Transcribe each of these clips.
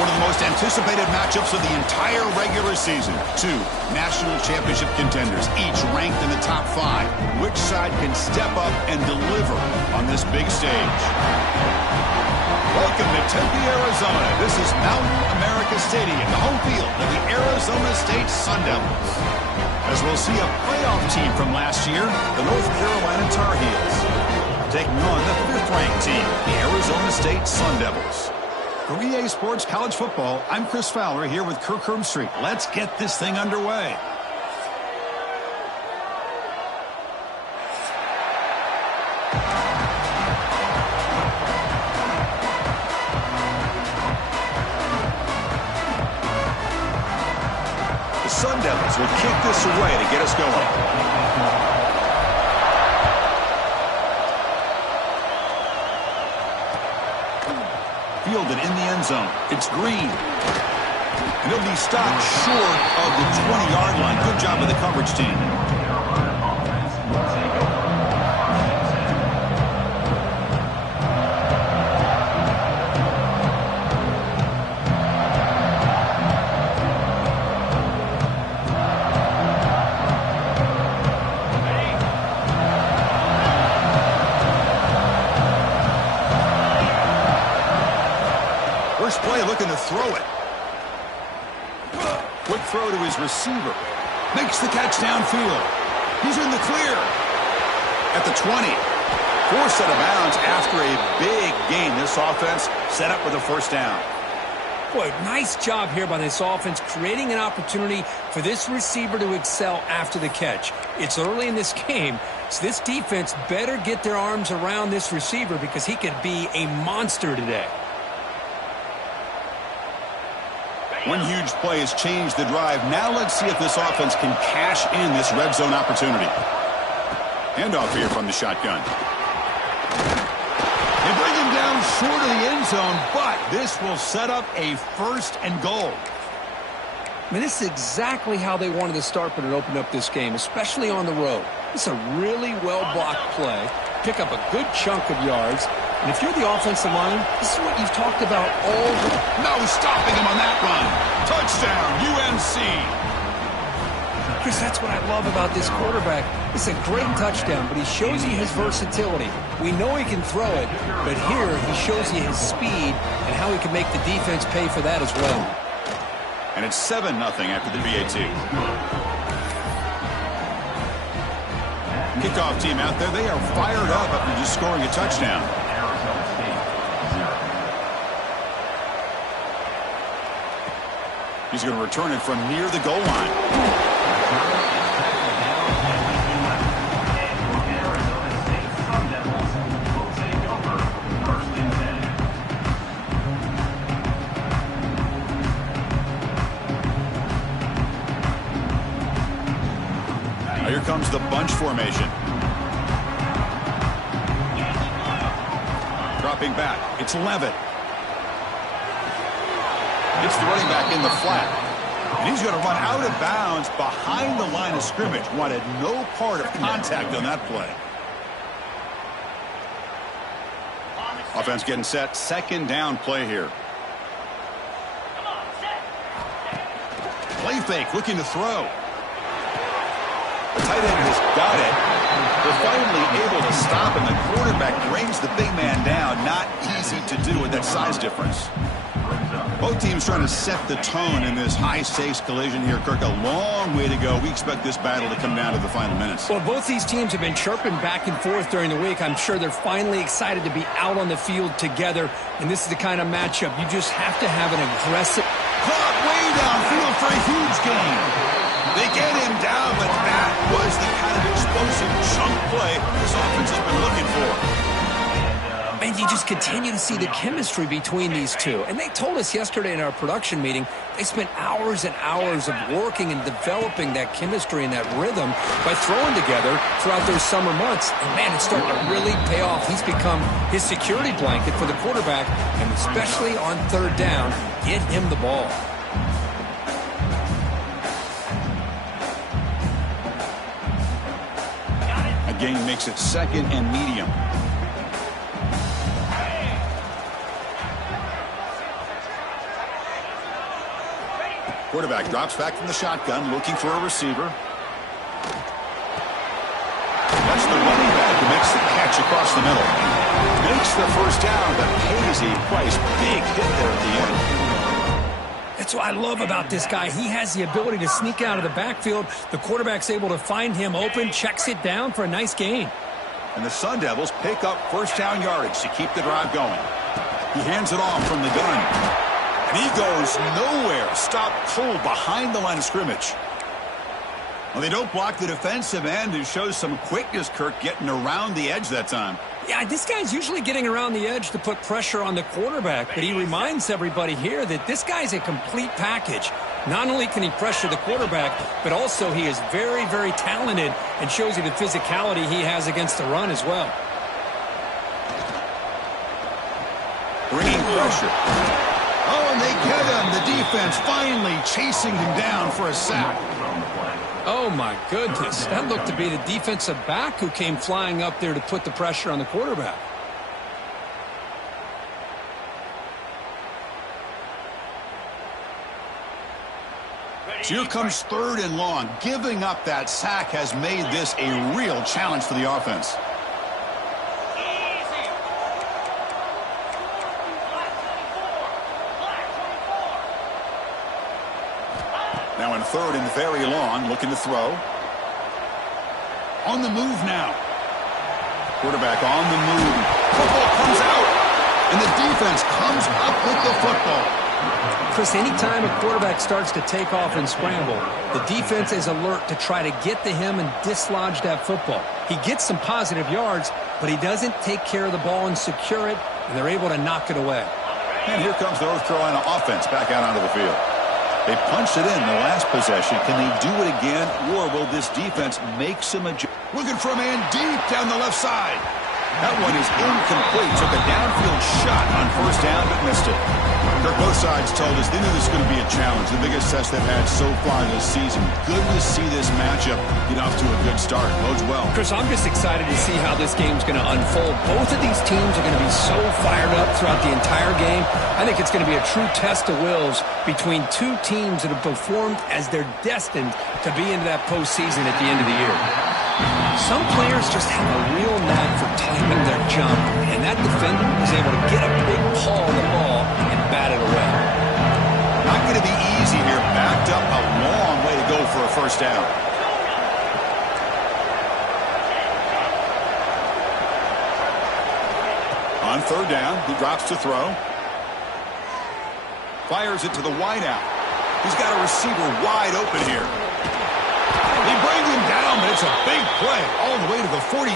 one of the most anticipated matchups of the entire regular season. Two national championship contenders, each ranked in the top 5. Which side can step up and deliver on this big stage? Welcome to Tempe, Arizona. This is Mountain America Stadium, the home field of the Arizona State Sun Devils. As we'll see a playoff team from last year, the North Carolina Tar Heels, taking on the 5th-ranked team, the Arizona State Sun Devils. For EA Sports College Football, I'm Chris Fowler here with Kirk Herbstreit. Let's get this thing underway. The Sun Devils will kick this away to get us going. Fielded in the end zone. It's Green. And he'll be stopped short of the 20-yard line. Good job of the coverage team. Play looking to throw it. Quick throw to his receiver. Makes the catch downfield. He's in the clear. At the 20. Forced out of bounds after a big gain. This offense set up with a first down. Boy, nice job here by this offense, creating an opportunity for this receiver to excel after the catch. It's early in this game, so this defense better get their arms around this receiver because he could be a monster today. One huge play has changed the drive. Now let's see if this offense can cash in this red zone opportunity. Handoff here from the shotgun. They bring him down short of the end zone, but this will set up a 1st and goal. I mean, this is exactly how they wanted to start when it opened up this game, especially on the road. It's a really well-blocked play. Pick up a good chunk of yards. And if you're the offensive line, this is what you've talked about all the... No stopping him on that run. Touchdown, UNC. Chris, that's what I love about this quarterback. It's a great touchdown, but he shows you his versatility. We know he can throw it, but here he shows you his speed and how he can make the defense pay for that as well. And it's 7-0 after the BAT. Kickoff team out there, they are fired up after just scoring a touchdown. He's going to return it from near the goal line. Now here comes the bunch formation. Dropping back. It's Levitt. It's the running back in the flat. And he's going to run out of bounds behind the line of scrimmage. Wanted no part of contact on that play. Offense getting set. 2nd down play here. Play fake looking to throw. The tight end has got it. They're finally able to stop him. The quarterback brings the big man down. Not easy to do with that size difference. Both teams trying to set the tone in this high-stakes collision here, Kirk. A long way to go. We expect this battle to come down to the final minutes. Well, both these teams have been chirping back and forth during the week. I'm sure they're finally excited to be out on the field together, and this is the kind of matchup you just have to have an aggressive... Caught way downfield for a huge gain. They get him down, but that was the kind of explosive chunk play this offense has been looking for. And you just continue to see the chemistry between these two. And they told us yesterday in our production meeting, they spent hours and hours of working and developing that chemistry and that rhythm by throwing together throughout those summer months. And, man, it's starting to really pay off. He's become his security blanket for the quarterback, and especially on 3rd down, get him the ball. A gain makes it 2nd and medium. Quarterback drops back from the shotgun, looking for a receiver. That's the running back who makes the catch across the middle. Makes the first down, but pays a price. Big hit there at the end. That's what I love about this guy. He has the ability to sneak out of the backfield. The quarterback's able to find him open, checks it down for a nice gain. And the Sun Devils pick up first down yardage to keep the drive going. He hands it off from the gun. And he goes nowhere. Stopped cold behind the line of scrimmage. Well, they don't block the defensive end, who shows some quickness, Kirk, getting around the edge that time. Yeah, this guy's usually getting around the edge to put pressure on the quarterback, but he reminds everybody here that this guy's a complete package. Not only can he pressure the quarterback, but also he is very, very talented and shows you the physicality he has against the run as well. Bringing pressure. Oh, and they get him. The defense finally chasing him down for a sack. Oh, my goodness. That looked to be the defensive back who came flying up there to put the pressure on the quarterback. So here comes 3rd and long. Giving up that sack has made this a real challenge for the offense. Now in 3rd and very long, looking to throw. On the move now. Quarterback on the move. Football comes out. And the defense comes up with the football. Chris, anytime a quarterback starts to take off and scramble, the defense is alert to try to get to him and dislodge that football. He gets some positive yards, but he doesn't take care of the ball and secure it, and they're able to knock it away. And here comes the North Carolina offense back out onto the field. They punched it in the last possession. Can they do it again, or will this defense make some adjustments? Looking for a man deep down the left side. That one is incomplete. Took a downfield shot on first down, but missed it. Kirk, both sides told us they knew this was going to be a challenge, the biggest test they've had so far this season. Good to see this matchup get off to a good start. Bodes well. Chris, I'm just excited to see how this game's going to unfold. Both of these teams are going to be so fired up throughout the entire game. I think it's going to be a true test of wills between two teams that have performed as they're destined to be into that postseason at the end of the year. Some players just have a real knack for timing their jump, and that defender was able to get a big paw on the ball and bat it away. Not going to be easy here. Backed up a long way to go for a first down. On 3rd down, he drops to throw. Fires it to the wideout. He's got a receiver wide open here. They bring him down, but it's a big play all the way to the 43.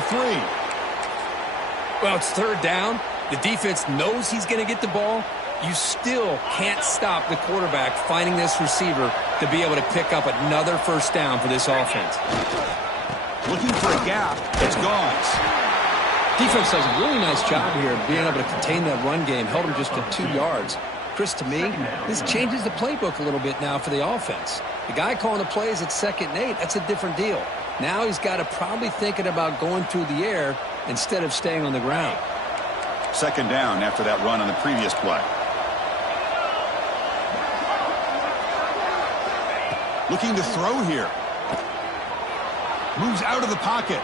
Well, it's 3rd down. The defense knows he's going to get the ball. You still can't stop the quarterback finding this receiver to be able to pick up another first down for this offense. Looking for a gap. It's gone. Defense does a really nice job here of being able to contain that run game. Held him just to 2 yards. Chris, to me, this changes the playbook a little bit now for the offense. The guy calling the plays at 2nd and 8, that's a different deal. Now he's got to probably thinking about going through the air instead of staying on the ground. 2nd down after that run on the previous play. Looking to throw here. Moves out of the pocket.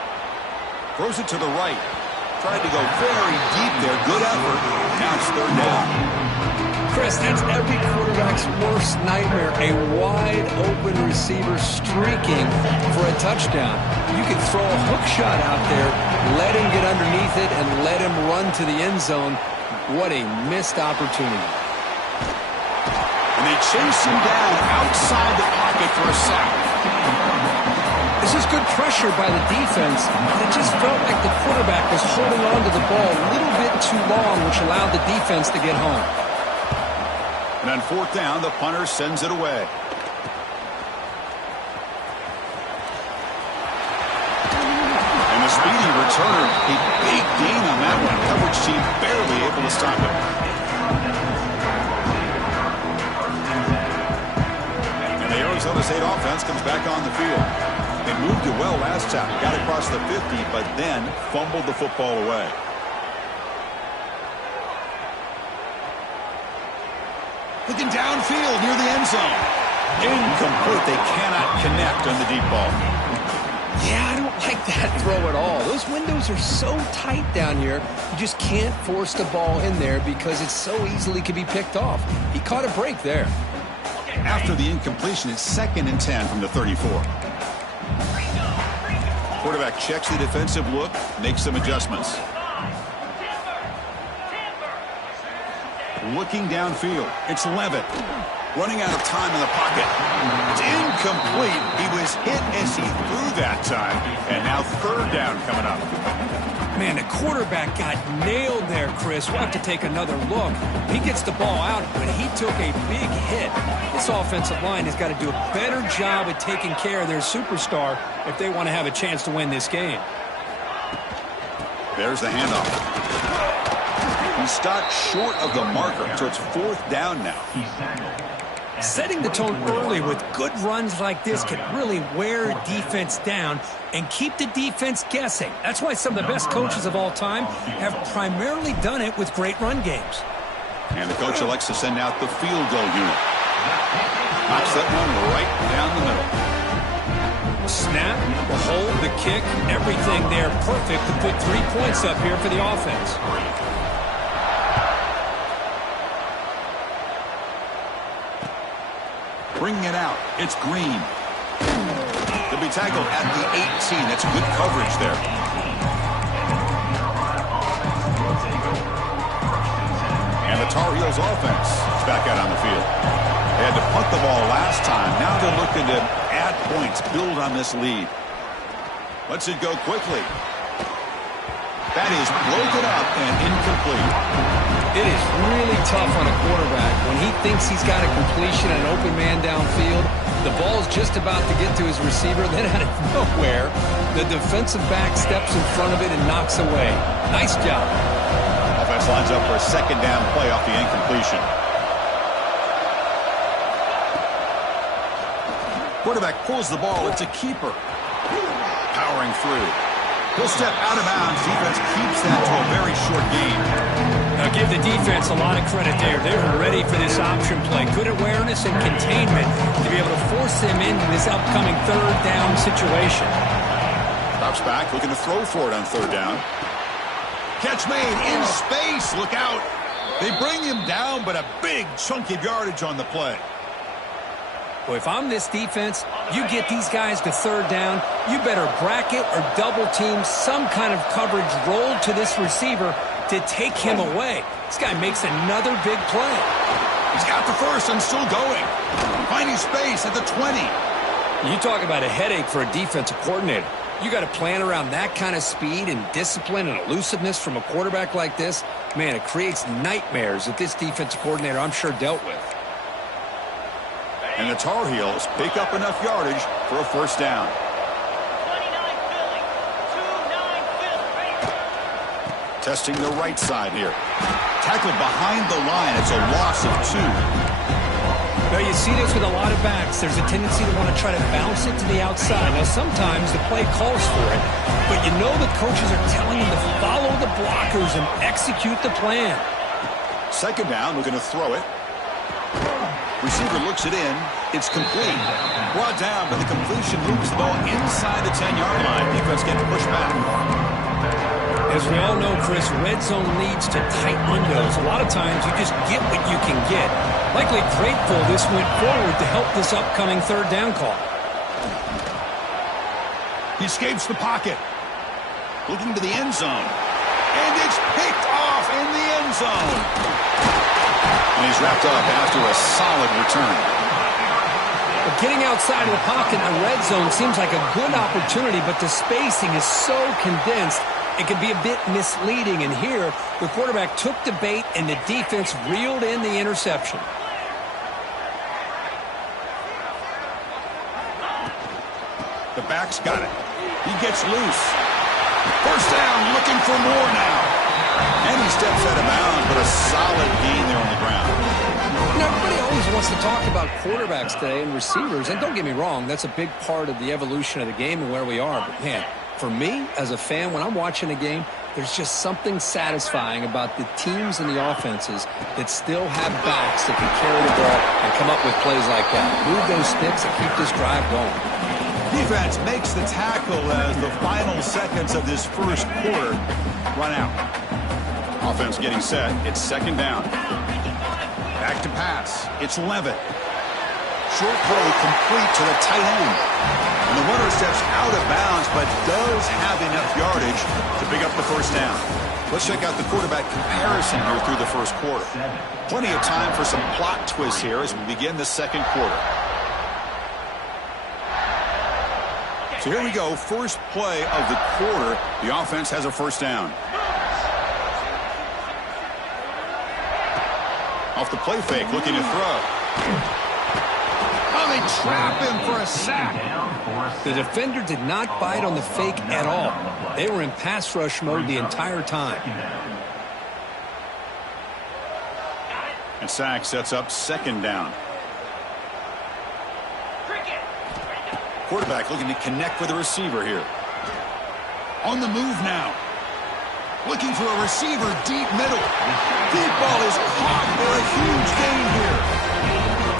Throws it to the right. Tried to go very deep there. Good effort. Now it's 3rd down. Chris, that's every quarterback's worst nightmare. A wide-open receiver streaking for a touchdown. You can throw a hook shot out there, let him get underneath it, and let him run to the end zone. What a missed opportunity. And they chase him down outside the pocket for a sack. This is good pressure by the defense, but it just felt like the quarterback was holding on to the ball a little bit too long, which allowed the defense to get home. And on 4th down, the punter sends it away. And the speedy returner, a big gain on that one. Coverage team barely able to stop it. And the Arizona State offense comes back on the field. They moved it well last time. Got across the 50, but then fumbled the football away. Looking downfield near the end zone. Incomplete. They cannot connect on the deep ball. Yeah, I don't like that throw at all. Those windows are so tight down here, you just can't force the ball in there because it so easily can be picked off. He caught a break there. After the incompletion, it's 2nd and 10 from the 34. Quarterback checks the defensive look, makes some adjustments. Looking downfield, it's Levitt. Running out of time in the pocket. It's incomplete. He was hit as he threw that time. And now 3rd down coming up. Man, the quarterback got nailed there, Chris. We'll have to take another look. He gets the ball out, but he took a big hit. This offensive line has got to do a better job at taking care of their superstar if they want to have a chance to win this game. There's the handoff. He stopped short of the marker, so it's 4th down now. Setting the tone early with good runs like this can really wear defense down and keep the defense guessing. That's why some of the best coaches of all time have primarily done it with great run games. And the coach elects to send out the field goal unit. Knocks that one right down the middle. Snap, the hold, the kick, everything there perfect to put 3 points up here for the offense. Bringing it out, it's Green. He'll be tackled at the 18. That's good coverage there. And the Tar Heels offense is back out on the field. They had to punt the ball last time. Now they're looking to add points, build on this lead. Lets it go quickly. That is broken up and incomplete. It is really tough on a quarterback when he thinks he's got a completion and an open man downfield. The ball's just about to get to his receiver. Then out of nowhere, the defensive back steps in front of it and knocks away. Nice job. Offense lines up for a 2nd down play off the incompletion. Quarterback pulls the ball. It's a keeper. Powering through. He'll step out of bounds. Defense keeps that to a very short gain. Now give the defense a lot of credit there. They were ready for this option play. Good awareness and containment to be able to force them into this upcoming 3rd down situation. Drops back, looking to throw for it on 3rd down. Catch made in space. Look out. They bring him down, but a big chunk of yardage on the play. Well, if I'm this defense, you get these guys to 3rd down, you better bracket or double team some kind of coverage roll to this receiver to take him away. This guy makes another big play. He's got the first and still going. Finding space at the 20. You talk about a headache for a defensive coordinator. You got to plan around that kind of speed and discipline and elusiveness from a quarterback like this. Man, it creates nightmares that this defensive coordinator, I'm sure, dealt with. And the Tar Heels pick up enough yardage for a 1st down. Testing the right side here. Tackled behind the line. It's a loss of 2. Now, you see this with a lot of backs. There's a tendency to want to try to bounce it to the outside. Now, sometimes the play calls for it, but you know the coaches are telling them to follow the blockers and execute the plan. 2nd down, looking to throw it. Receiver looks it in. It's complete. Brought down, but the completion moves the ball inside the 10-yard line. Defense getting pushed back. As we all know, Chris, red zone leads to tight windows. A lot of times you just get what you can get. Likely grateful this went forward to help this upcoming 3rd down call. He escapes the pocket. Looking to the end zone. And it's picked off in the end zone. And he's wrapped up after a solid return. But getting outside of the pocket in the red zone seems like a good opportunity, but the spacing is so condensed, it can be a bit misleading. And here, the quarterback took the bait, and the defense reeled in the interception. The back's got it. He gets loose. 1st down, looking for more now. And he steps out of bounds, but a solid gain there on the ground. You know, everybody always wants to talk about quarterbacks today and receivers, and don't get me wrong, that's a big part of the evolution of the game and where we are. But, man, for me, as a fan, when I'm watching a game, There's just something satisfying about the teams and the offenses that still have backs that can carry the ball and come up with plays like that. Move those sticks and keep this drive going. Defense makes the tackle as the final seconds of this first quarter run out. Offense getting set. It's second down. Back to pass. It's Levitt. Short throw complete to the tight end. And the runner steps out of bounds, but does have enough yardage to pick up the first down. Let's check out the quarterback comparison here through the first quarter. Plenty of time for some plot twists here as we begin the second quarter. So here we go, first play of the quarter. The offense has a first down. Off the play fake, looking to throw. Oh, they trap him for a sack. The defender did not bite on the fake at all. They were in pass rush mode the entire time. And sack sets up second down. Quarterback looking to connect with a receiver here. On the move now. Looking for a receiver deep middle. Deep ball is caught for a huge gain here.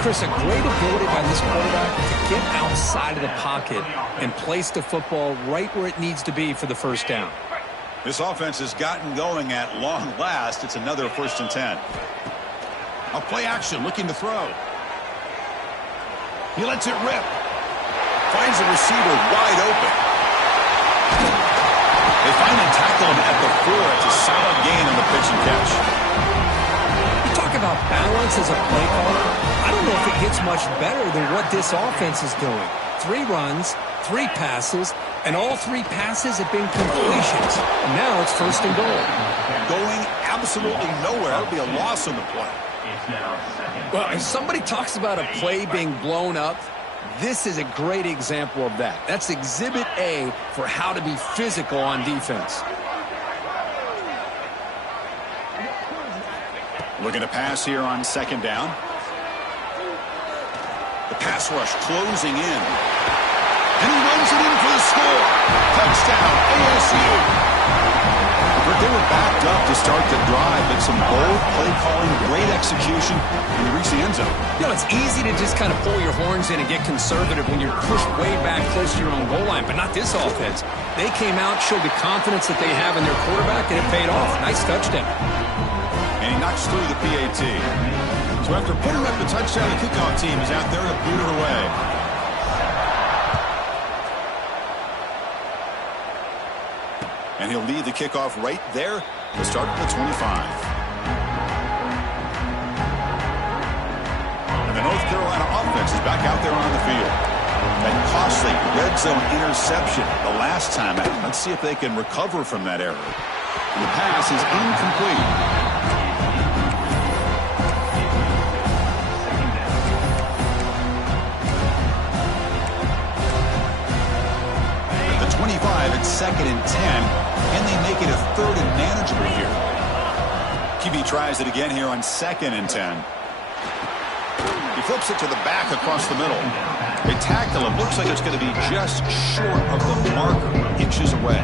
Chris, a great ability by this quarterback to get outside of the pocket and place the football right where it needs to be for the first down. This offense has gotten going at long last. It's another 1st and 10. A play action, looking to throw. He lets it rip. Finds the receiver wide open. They finally tackle him at the 4. It's a solid gain on the pitch and catch. You talk about balance as a play caller. I don't know if it gets much better than what this offense is doing. 3 runs, 3 passes, and all 3 passes have been completions. And now it's 1st and goal. Going absolutely nowhere. That would be a loss on the play. Well, if somebody talks about a play being blown up, this is a great example of that. That's Exhibit A for how to be physical on defense. Looking to pass here on second down. The pass rush closing in. And he runs it in for the score. Touchdown, ASU. They were backed up to start the drive, but some bold play calling, great execution, and they reach the end zone. You know, it's easy to just kind of pull your horns in and get conservative when you're pushed way back close to your own goal line, but not this offense. They came out, showed the confidence that they have in their quarterback, and it paid off. Nice touchdown. And he knocks through the PAT. So after putting up the touchdown, the kickoff team is out there to boot it away. And he'll lead the kickoff right there to start at the 25. And the North Carolina offense is back out there on the field. That costly red zone interception the last time out. Let's see if they can recover from that error. And the pass is incomplete. At the 25, it's 2nd and 10. And they make it a 3rd and manageable here. QB tries it again here on 2nd and 10. He flips it to the back across the middle. They tackle him. Looks like it's going to be just short of the marker, inches away.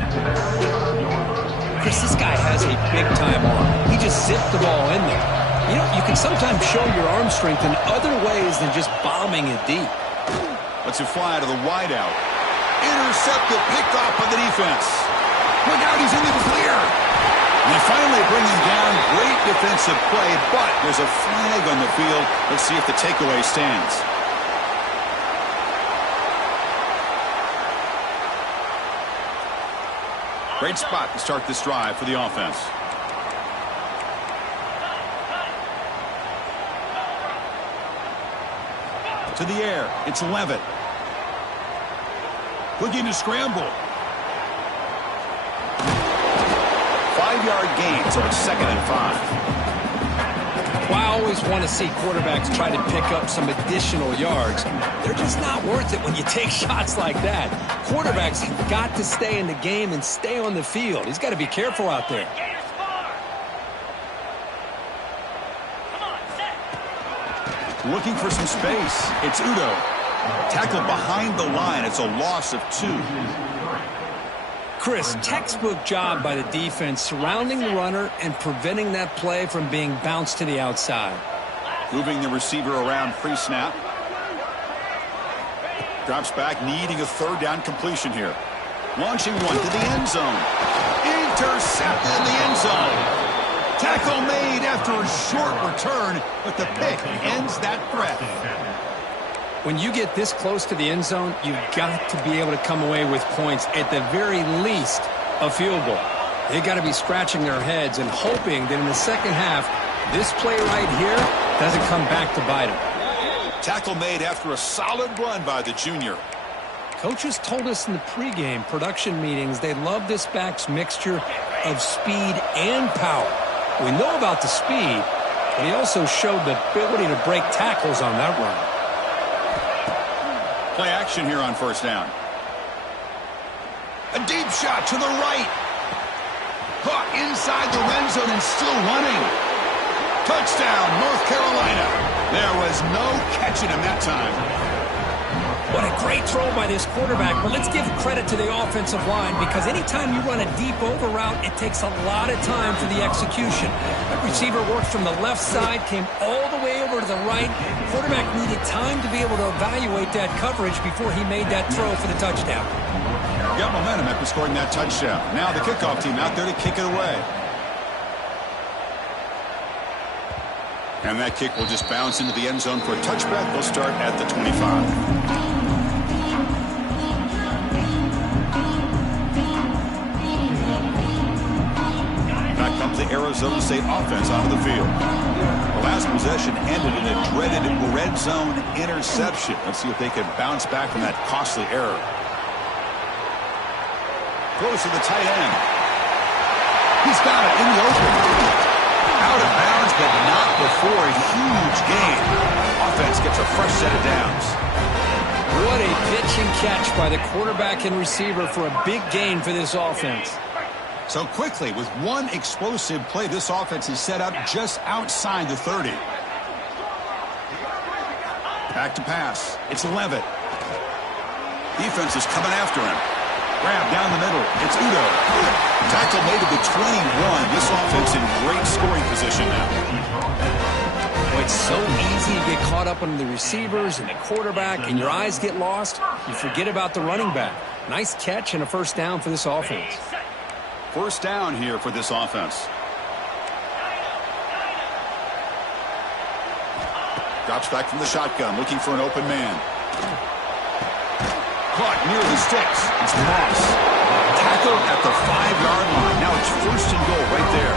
Chris, this guy has a big-time arm. He just zipped the ball in there. You know, you can sometimes show your arm strength in other ways than just bombing it deep. Lets it fly to the wideout. Intercepted, picked off by the defense. Look out, he's in the clear. And they finally bring him down. Great defensive play, but there's a flag on the field. Let's see if the takeaway stands. Great spot to start this drive for the offense. To the air, it's Levitt. Looking to scramble. 5-yard gain, so it's 2nd and 5. Well, I always want to see quarterbacks try to pick up some additional yards. They're just not worth it when you take shots like that. Quarterbacks have got to stay in the game and stay on the field. He's got to be careful out there. Looking for some space. It's Udo. Tackled behind the line. It's a loss of 2. Chris, textbook job by the defense surrounding the runner and preventing that play from being bounced to the outside. Moving the receiver around pre-snap. Drops back, needing a third down completion here. Launching one to the end zone. Intercepted in the end zone. Tackle made after a short return, but the pick ends that threat. When you get this close to the end zone, you've got to be able to come away with points, at the very least, a field goal. They've got to be scratching their heads and hoping that in the second half, this play right here doesn't come back to bite them. Tackle made after a solid run by the junior. Coaches told us in the pregame production meetings they love this back's mixture of speed and power. We know about the speed, but he also showed the ability to break tackles on that run. Play action here on first down. A deep shot to the right. Caught inside the red zone and still running. Touchdown, North Carolina. There was no catching him that time. What a great throw by this quarterback, but let's give credit to the offensive line because anytime you run a deep over route, it takes a lot of time for the execution. That receiver worked from the left side, came all the way over to the right. Quarterback needed time to be able to evaluate that coverage before he made that throw for the touchdown. Got momentum after scoring that touchdown. Now the kickoff team out there to kick it away. And that kick will just bounce into the end zone for a touchback. They'll start at the 25. Back comes the Arizona State offense onto the field. The last possession ended in a dreaded red zone interception. Let's see if they can bounce back from that costly error. Throws to the tight end. He's got it in the open. Out of bounds, but not before a huge gain. Offense gets a fresh set of downs. What a pitch and catch by the quarterback and receiver for a big gain for this offense. So quickly, with one explosive play, this offense is set up just outside the 30. Back to pass. It's Levitt. Defense is coming after him. Grab down the middle. It's Udo. Tackle made at the 21. This offense in great scoring position now. Well, it's so easy to get caught up on the receivers and the quarterback, and your eyes get lost. You forget about the running back. Nice catch and a first down for this offense. First down here for this offense. Drops back from the shotgun, looking for an open man. Caught near the sticks. It's Moss. Tackle at the 5-yard line. Now it's first and goal right there.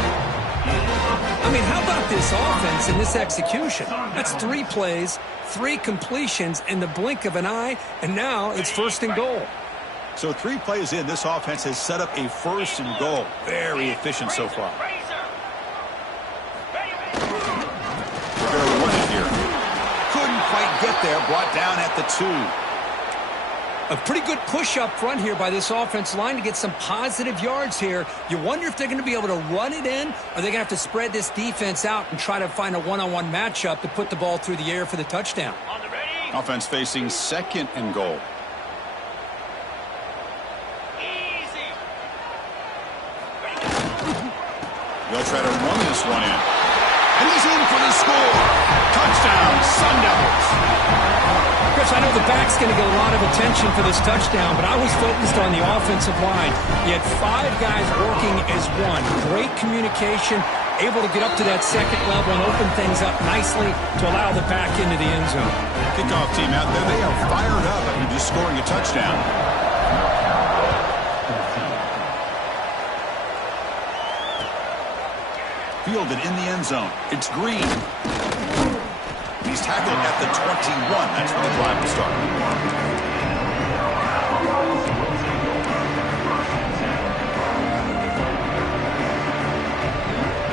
I mean, how about this offense and this execution? That's 3 plays, 3 completions in the blink of an eye, and now it's first and goal. So 3 plays in, this offense has set up a first and goal. Very efficient so far. They're going to run it here. Couldn't quite get there. Brought down at the 2. A pretty good push up front here by this offense line to get some positive yards here. You wonder if they're going to be able to run it in, or they're going to have to spread this defense out and try to find a one-on-one matchup to put the ball through the air for the touchdown. Offense facing second and goal. They'll try to run this one in. And he's in for the score. Touchdown, Sun Devils. Chris, I know the back's going to get a lot of attention for this touchdown, but I was focused on the offensive line. You had 5 guys working as one. Great communication, able to get up to that second level and open things up nicely to allow the back into the end zone. Kickoff team out there, they are fired up after just scoring a touchdown. Fielded in the end zone. It's Green. He's tackled at the 21. That's where the drive will start.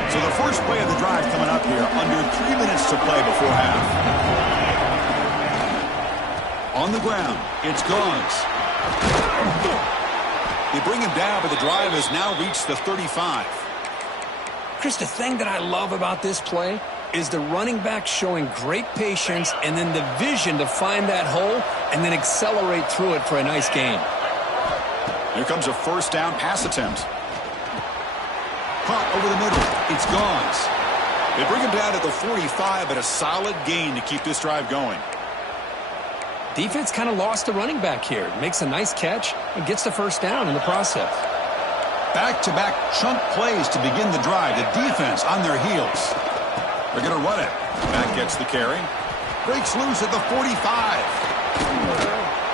So the first play of the drive coming up here. Under 3 minutes to play before half. On the ground, it's Gauze. They bring him down, but the drive has now reached the 35. Chris, the thing that I love about this play is the running back showing great patience and then the vision to find that hole and then accelerate through it for a nice gain. Here comes a first down pass attempt. Caught over the middle. It's gone. They bring him down at the 45, but a solid gain to keep this drive going. Defense kind of lost a running back here. Makes a nice catch and gets the first down in the process. Back-to-back chunk plays to begin the drive. The defense on their heels. They're going to run it. Back gets the carry. Breaks loose at the 45.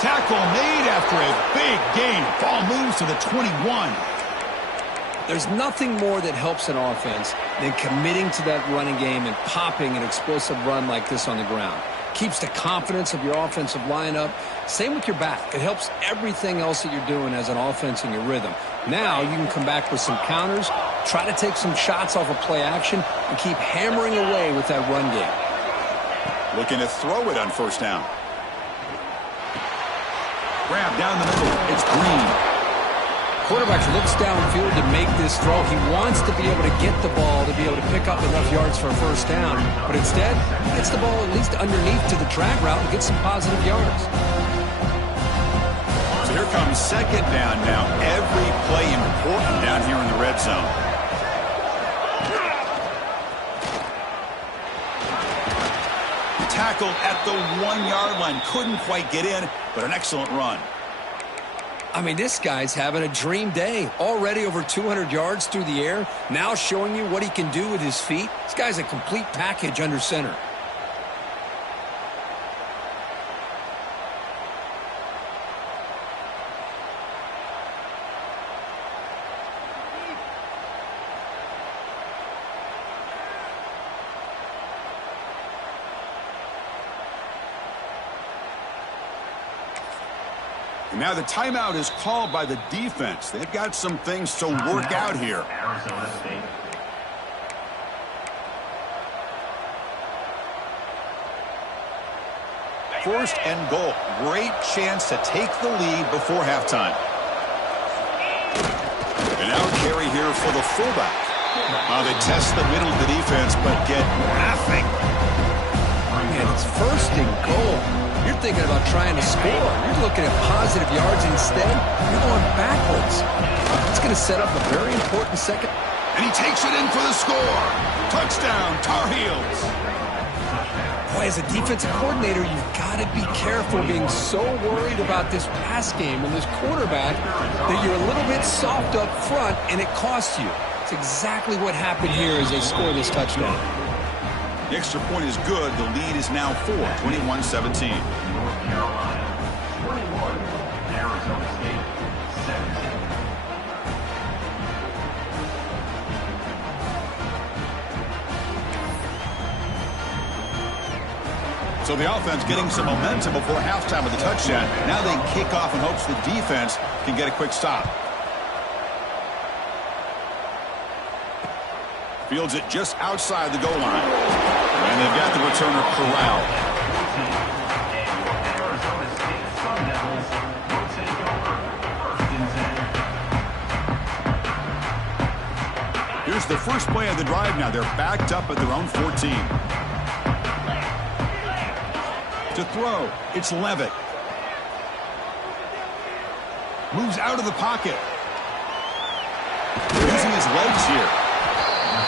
Tackle made after a big gain. Ball moves to the 21. There's nothing more that helps an offense than committing to that running game and popping an explosive run like this on the ground. Keeps the confidence of your offensive lineup. Same with your back. It helps everything else that you're doing as an offense in your rhythm. Now you can come back with some counters, try to take some shots off of play action, and keep hammering away with that run game. Looking to throw it on first down. Grab down the middle. It's Green. Quarterback looks downfield to make this throw. He wants to be able to get the ball to be able to pick up enough yards for a first down. But instead, he gets the ball at least underneath to the drag route and gets some positive yards. So here comes second down now. Every play important down here in the red zone. Tackle at the 1-yard line. Couldn't quite get in, but an excellent run. I mean, this guy's having a dream day. Already over 200 yards through the air. Now showing you what he can do with his feet. This guy's a complete package under center. And now the timeout is called by the defense. They've got some things to work out here. First and goal. Great chance to take the lead before halftime. And now carry here for the fullback. They test the middle of the defense, but get nothing. And it's first and goal. You're thinking about trying to score. You're looking at positive yards. Instead, you're going backwards. It's going to set up a very important second. And he takes it in for the score. Touchdown, Tar Heels. Boy, as a defensive coordinator, you've got to be careful being so worried about this pass game and this quarterback that you're a little bit soft up front, and it costs you. It's exactly what happened here as they score this touchdown. The extra point is good. The lead is now 4, 21-17. So the offense getting some momentum before halftime with the touchdown. Now they kick off in hopes the defense can get a quick stop. Fields it just outside the goal line. And they've got the returner corralled. Here's the first play of the drive now. They're backed up at their own 14. To throw, it's Levitt. Moves out of the pocket. Using his legs here.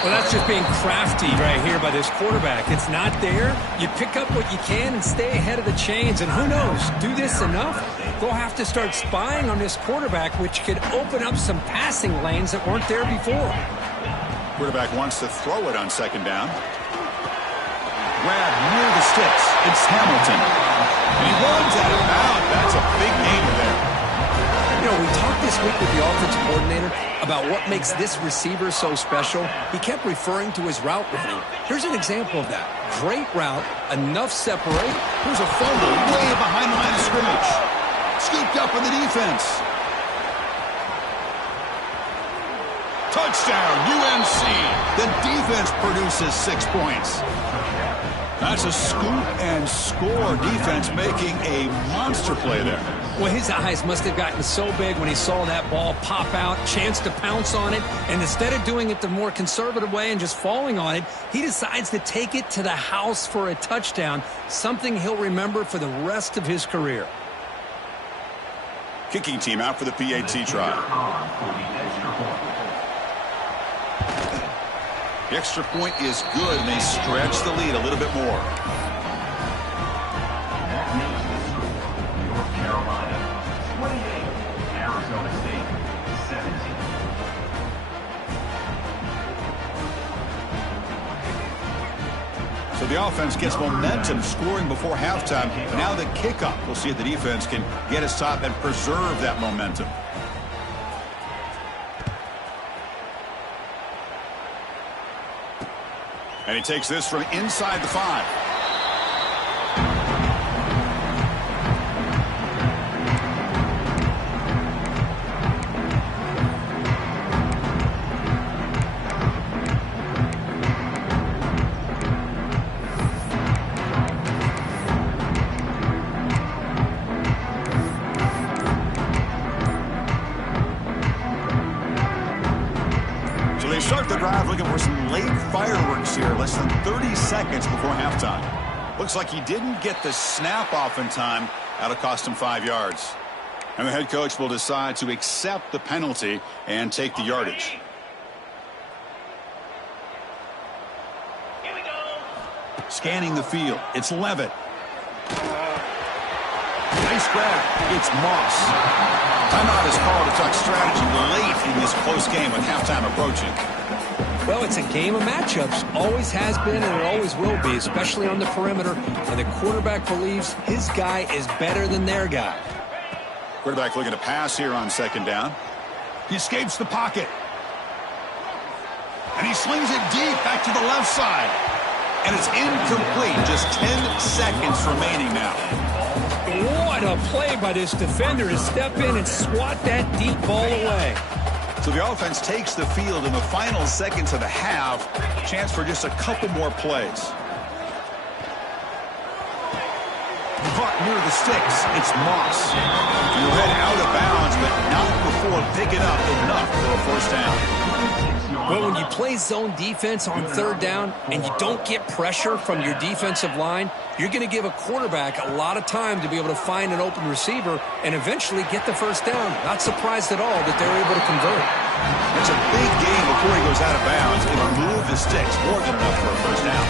Well, that's just being crafty right here by this quarterback. It's not there. You pick up what you can and stay ahead of the chains. And who knows, do this enough, they'll have to start spying on this quarterback, which could open up some passing lanes that weren't there before. Quarterback wants to throw it on second down. Grab near the sticks. It's Hamilton. And he runs out of bounds. That's a big gain there. You know, we talked this week with the offensive coordinator about what makes this receiver so special. He kept referring to his route running. Here's an example of that. Great route, enough separate. Here's a fumble way behind the line of scrimmage. Scooped up in the defense. Touchdown, UNC. The defense produces 6 points. That's a scoop and score defense making a monster play there. Well, his eyes must have gotten so big when he saw that ball pop out, chance to pounce on it, and instead of doing it the more conservative way and just falling on it, he decides to take it to the house for a touchdown, something he'll remember for the rest of his career. Kicking team out for the PAT try. The extra point is good, and they stretch the lead a little bit more. That makes the score North Carolina 28, Arizona State 17. So the offense gets momentum scoring before halftime. Now the kickoff. We'll see if the defense can get a stop and preserve that momentum. And he takes this from inside the 5. Start the drive looking for some late fireworks here, less than 30 seconds before halftime. Looks like he didn't get the snap off in time. That'll cost him 5 yards. And the head coach will decide to accept the penalty and take the yardage. Here we go. Scanning the field, it's Levitt. Nice grab. It's Moss. Timeout is called to talk strategy late in this close game with halftime approaching. Well, it's a game of matchups. Always has been and it always will be, especially on the perimeter. And the quarterback believes his guy is better than their guy. Quarterback looking to pass here on second down. He escapes the pocket. And he slings it deep back to the left side. And it's incomplete. Just 10 seconds remaining now. What a play by this defender to step in and swat that deep ball away. So the offense takes the field in the final seconds of the half. Chance for just a couple more plays. Caught near the sticks. It's Moss. He'll head out of bounds, but not before picking up enough for a first down. Well, when you play zone defense on third down and you don't get pressure from your defensive line, you're going to give a quarterback a lot of time to be able to find an open receiver and eventually get the first down. Not surprised at all that they're able to convert. It's a big game before he goes out of bounds. It'll move the sticks more than enough for a first down.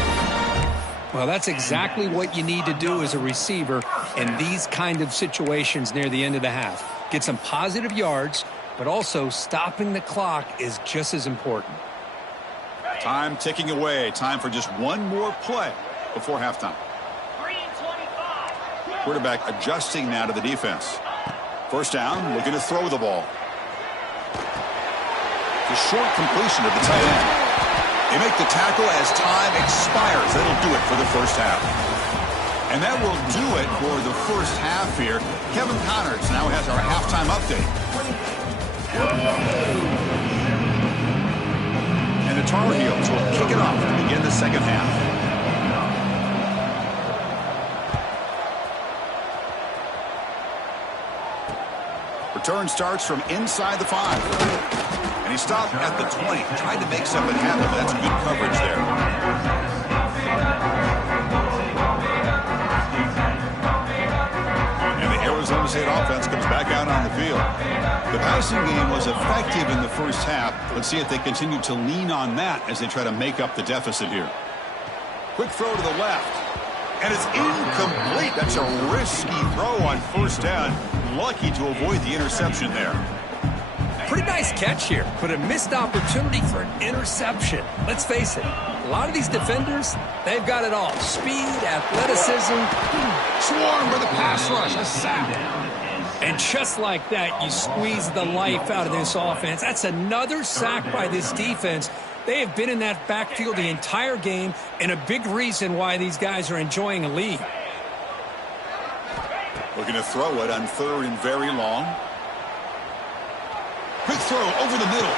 Well, that's exactly what you need to do as a receiver in these kind of situations near the end of the half. Get some positive yards, but also stopping the clock is just as important. Time ticking away. Time for just one more play before halftime. 3:25. Quarterback adjusting now to the defense. First down, looking to throw the ball. The short completion of the tight end. They make the tackle as time expires. That'll do it for the first half. And that will do it for the first half here. Kevin Connors now has our halftime update. And the Tar Heels will kick it off to begin the second half. Return starts from inside the 5. And he stopped at the 20. Tried to make something happen, but that's good coverage there. And the Arizona State offense comes back out on the field. The passing game was effective in the first half. Let's see if they continue to lean on that as they try to make up the deficit here. Quick throw to the left. And it's incomplete. That's a risky throw on first down. Lucky to avoid the interception there. Pretty nice catch here, but a missed opportunity for an interception. Let's face it, a lot of these defenders, they've got it all. Speed, athleticism. Swarm with a pass rush. A sack. And just like that, you squeeze the life out of this offense. That's another sack by this defense. They have been in that backfield the entire game, and a big reason why these guys are enjoying a lead. Looking to throw it on third and very long. Quick throw over the middle.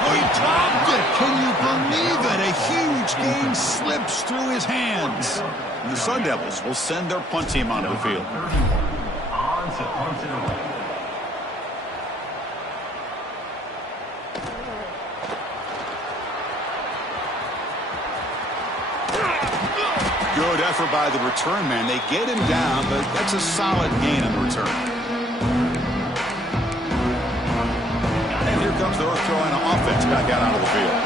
Oh, he dropped it. Can you believe it? A huge gain slips through his hands. And the Sun Devils will send their punt team onto the field. On to punt it away. Good effort by the return man. They get him down, but that's a solid gain on the return. comes the North Carolina offense back out onto the field.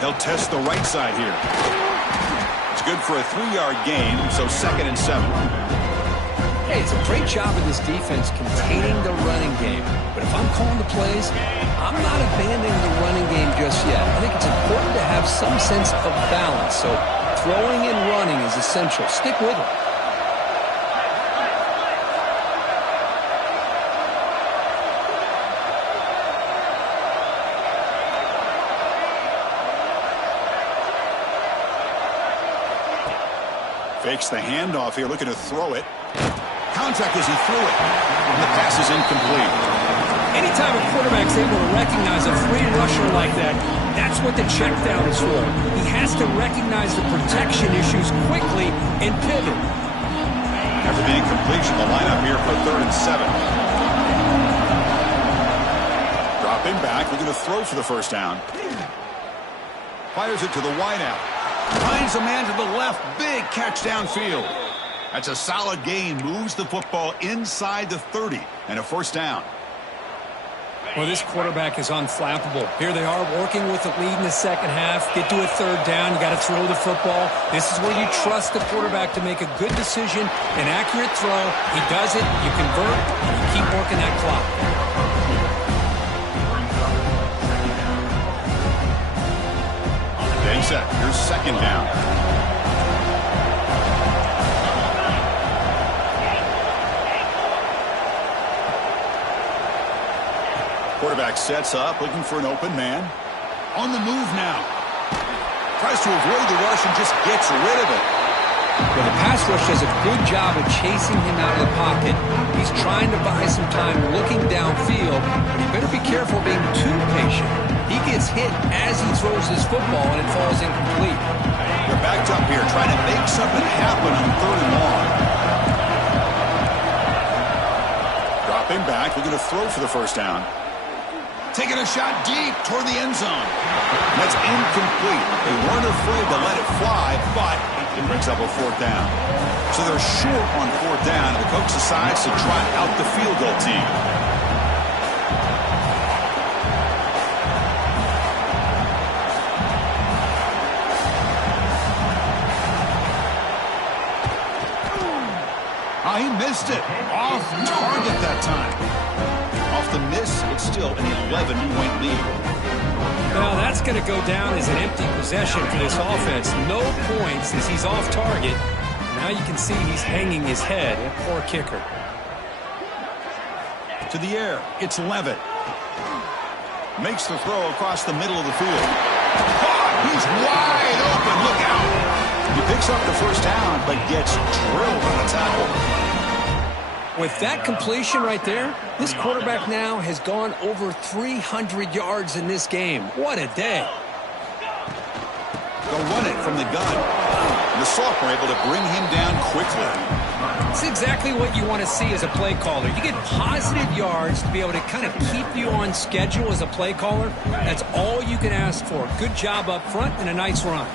They'll test the right side here. It's good for a 3-yard gain, so 2nd and 7. Hey, it's a great job of this defense containing the running game. But if I'm calling the plays, I'm not abandoning the running game just yet. I think it's important to have some sense of balance. So throwing and running is essential. Stick with it. Fakes the handoff here, looking to throw it. Contact as he threw it. And the pass is incomplete. Anytime a quarterback's able to recognize a free rusher like that, that's what the check down is for. He has to recognize the protection issues quickly and pivot. After the incompletion, the lineup here for 3rd and 7. Dropping back, looking to throw for the first down. Fires it to the wideout. Finds a man to the left. Big catch downfield. That's a solid gain. Moves the football inside the 30 and a first down. Well, this quarterback is unflappable. Here they are working with the lead in the second half. Get to a 3rd down. You got to throw the football. This is where you trust the quarterback to make a good decision, an accurate throw. He does it. You convert, and you keep working that clock. Getting set. Here's 2nd down. Quarterback sets up, looking for an open man. On the move now. Tries to avoid the rush and just gets rid of it. Well, the pass rush does a good job of chasing him out of the pocket. He's trying to buy some time looking downfield, but you better be careful being too patient. He gets hit as he throws his football, and it falls incomplete. They're backed up here, trying to make something happen on 3rd and long. Dropping back, looking to throw for the first down. Taking a shot deep toward the end zone. That's incomplete. They weren't afraid to let it fly, but it brings up a 4th down. So they're short on 4th down, and the coach decides to try out the field goal team. Oh, he missed it. Off target that time. Off the miss, it's still an 11-point lead. Well, that's going to go down as an empty possession for this offense. No points as he's off target. Now you can see he's hanging his head. Poor kicker. To the air, it's Levitt. Makes the throw across the middle of the field. Oh, he's wide open. Look out. He picks up the first down, but gets drilled on the tackle. With that completion right there, this quarterback now has gone over 300 yards in this game. What a day. They'll run it from the gun. And the sophomore able to bring him down quickly. It's exactly what you want to see as a play caller. You get positive yards to be able to kind of keep you on schedule as a play caller. That's all you can ask for. Good job up front and a nice run.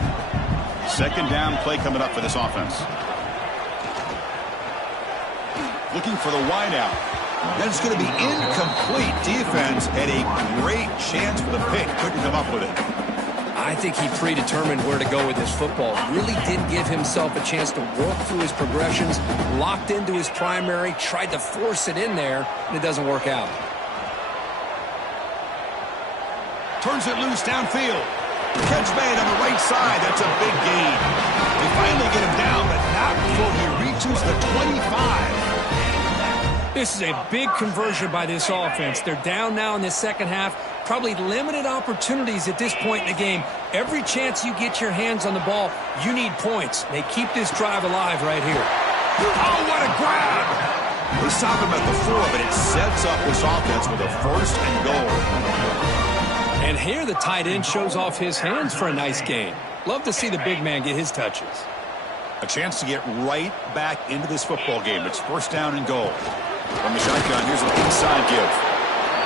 2nd down play coming up for this offense. Looking for the wideout. That's going to be incomplete. Defense had a great chance for the pick. Couldn't come up with it. I think he predetermined where to go with this football. Really didn't give himself a chance to work through his progressions. Locked into his primary. Tried to force it in there, and it doesn't work out. Turns it loose downfield. Catch made on the right side. That's a big gain. They finally get him down, but not before he reaches the 25. This is a big conversion by this offense. They're down now in the second half. Probably limited opportunities at this point in the game. Every chance you get your hands on the ball, you need points. They keep this drive alive right here. Oh, what a grab! They stop him at the 4, but it sets up this offense with a 1st and goal. And here the tight end shows off his hands for a nice gain. Love to see the big man get his touches. A chance to get right back into this football game. It's 1st down and goal. From the shotgun, here's an inside give.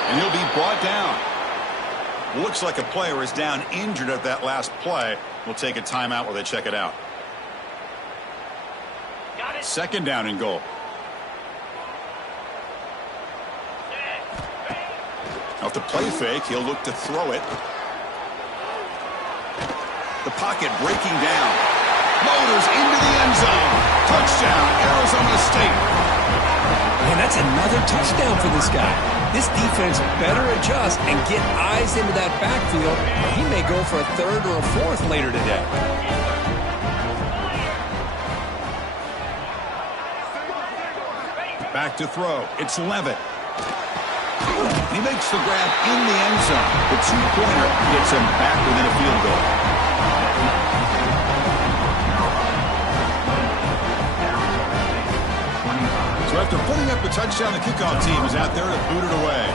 And he'll be brought down. Looks like a player is down injured at that last play. We'll take a timeout while they check it out. 2nd down and goal. Off the play fake, he'll look to throw it. The pocket breaking down. Motors into the end zone. Touchdown, Arizona State. And that's another touchdown for this guy. This defense better adjust and get eyes into that backfield, or he may go for a third or a fourth later today. Back to throw. It's Levitt. He makes the grab in the end zone. The two-pointer gets him back within a field goal. So after putting up a touchdown, the kickoff team is out there to boot it away.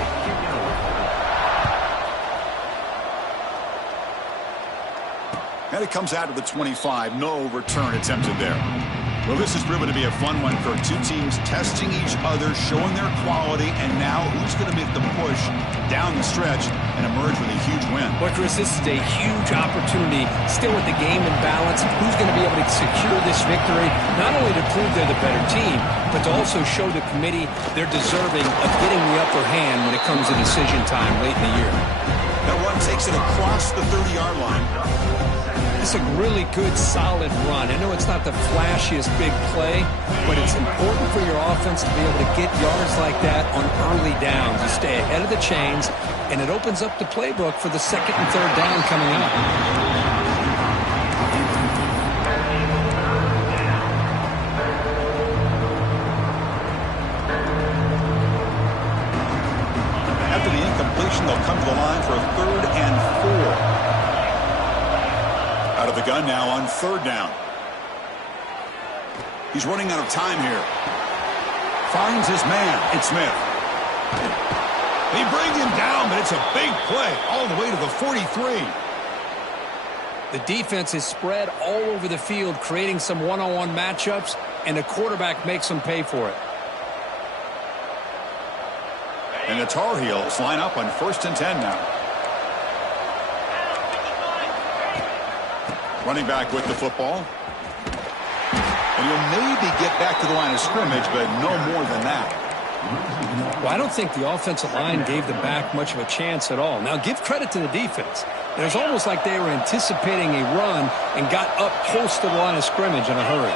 And it comes out of the 25. No return attempted there. Well, this has proven to be a fun one for two teams testing each other, showing their quality, and now who's going to make the push down the stretch and emerge with a huge win. Well, Chris, this is a huge opportunity, still with the game in balance. Who's going to be able to secure this victory, not only to prove they're the better team, but to also show the committee they're deserving of getting the upper hand when it comes to decision time late in the year. That one takes it across the 30-yard line. It's a really good, solid run. I know it's not the flashiest big play, but it's important for your offense to be able to get yards like that on early downs. You stay ahead of the chains, and it opens up the playbook for the second and third down coming up. After the incompletion, they'll come to the line for a 3rd and 4. Out of the gun now on 3rd down. He's running out of time here. Finds his man. It's Smith. They bring him down, but it's a big play all the way to the 43. The defense is spread all over the field, creating some one-on-one matchups, and the quarterback makes them pay for it. And the Tar Heels line up on 1st and 10 now. Running back with the football. And he'll maybe get back to the line of scrimmage, but no more than that. Well, I don't think the offensive line gave the back much of a chance at all. Now, give credit to the defense. It was almost like they were anticipating a run and got up close to the line of scrimmage in a hurry.